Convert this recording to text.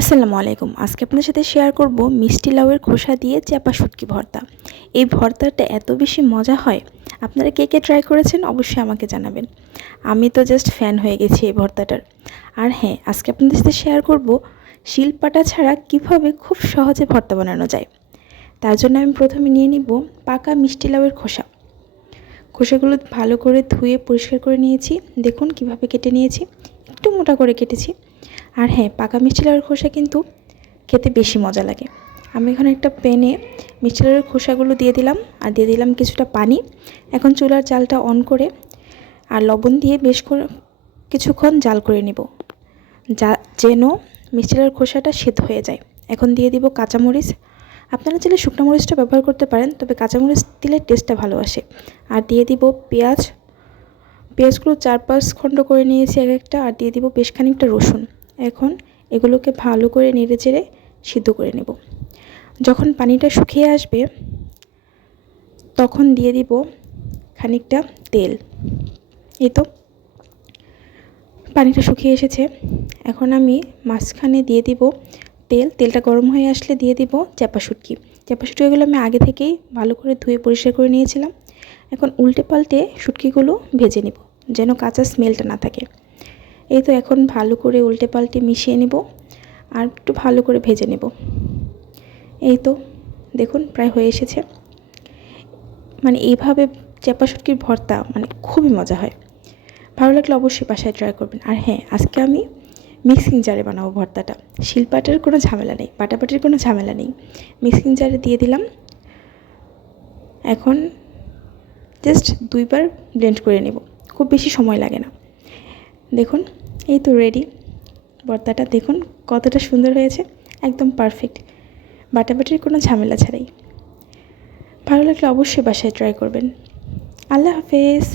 আসসালামু আলাইকুম। আজকে আপনার সাথে শেয়ার করব মিষ্টি লাউয়ের খোসা দিয়ে চাপা শুটকি ভর্তা। এই ভর্তাটা এত বেশি মজা হয়, আপনারা কে কে ট্রাই করেছেন অবশ্যই আমাকে জানাবেন। আমি তো জাস্ট ফ্যান হয়ে গেছি এই ভর্তাটার। আর হ্যাঁ আজকে আপনাদের সাথে শেয়ার করব শিলপাটা ছাড়া কীভাবে খুব সহজে ভর্তা বানানো যায়। তার জন্য আমি প্রথমে নিয়ে নিব পাকা মিষ্টি লাউয়ের খোসা। খোসাগুলো ভালো করে ধুয়ে পরিষ্কার করে নিয়েছি। দেখুন কীভাবে কেটে নিয়েছি। একটু মোটা করে কেটেছি। আর হ্যাঁ পাকা মিষ্টি লাউয়ের খোসা কিন্তু খেতে বেশি মজা লাগে। আমি এখানে একটা প্যানে মিষ্টি লাউয়ের খোসাগুলো দিয়ে দিলাম আর দিয়ে দিলাম কিছুটা পানি। এখন চুলার জালটা অন করে আর লবণ দিয়ে বেশ করে, কিছুক্ষণ জাল করে নিব। যা, যেন মিষ্টি লাউয়ের খোসাটা সেদ্ধ হয়ে যায়। এখন দিয়ে দিব কাঁচামরিচ। আপনারা চাইলে শুকনো মরিচটা ব্যবহার করতে পারেন, তবে কাঁচামরিচ দিলে টেস্টটা ভালো আসে। আর দিয়ে দিব পেঁয়াজ। পেঁয়াজগুলো চার পাঁচ খণ্ড করে নিয়েছি এক একটা, আর দিয়ে দিব বেশ খানিকটা রসুন। এখন এগুলোকে ভালো করে নেড়ে চেড়ে সিদ্ধ করে নেব। যখন পানিটা শুকিয়ে আসবে, তখন দিয়ে দিব খানিকটা তেল। এই তো, পানিটা শুকিয়ে এসেছে। এখন আমি মাঝখানে দিয়ে দিব তেল। তেলটা গরম হয়ে আসলে দিয়ে দিব চ্যাপা শুটকি। চ্যাপা শুটকিগুলো আমি আগে থেকেই ভালো করে ধুয়ে পরিষ্কার করে নিয়েছিলাম। এখন উল্টে পাল্টে শুটকিগুলো ভেজে নেব, যেন কাঁচা স্মেলটা না থাকে। এই তো এখন ভালো করে উল্টে পাল্টে মিশিয়ে নেব আর একটু ভালো করে ভেজে নেব। এই তো দেখুন প্রায় হয়ে এসেছে। মানে এইভাবে চেপা শুটকির ভর্তা মানে খুবই মজা হয়। ভালো লাগলে অবশ্যই বাসায় ট্রাই করবেন। আর হ্যাঁ আজকে আমি মিক্সিং জারে বানাবো ভর্তাটা। শিলপাটের কোনো ঝামেলা নেই, বাটাবাটির কোনো ঝামেলা নেই। মিক্সিং জারে দিয়ে দিলাম। এখন জাস্ট দুইবার ব্লেন্ড করে নেব। খুব বেশি সময় লাগে না। দেখুন, এই তো রেডি ভর্তাটা দেখুন, কতটা সুন্দর হয়েছে, একদম পারফেক্ট বাটাবাটির কোনো ঝামেলা ছাড়াই। ভালো লাগলে অবশ্যই বাসায় ট্রাই করবেন। আল্লাহ হাফেজ।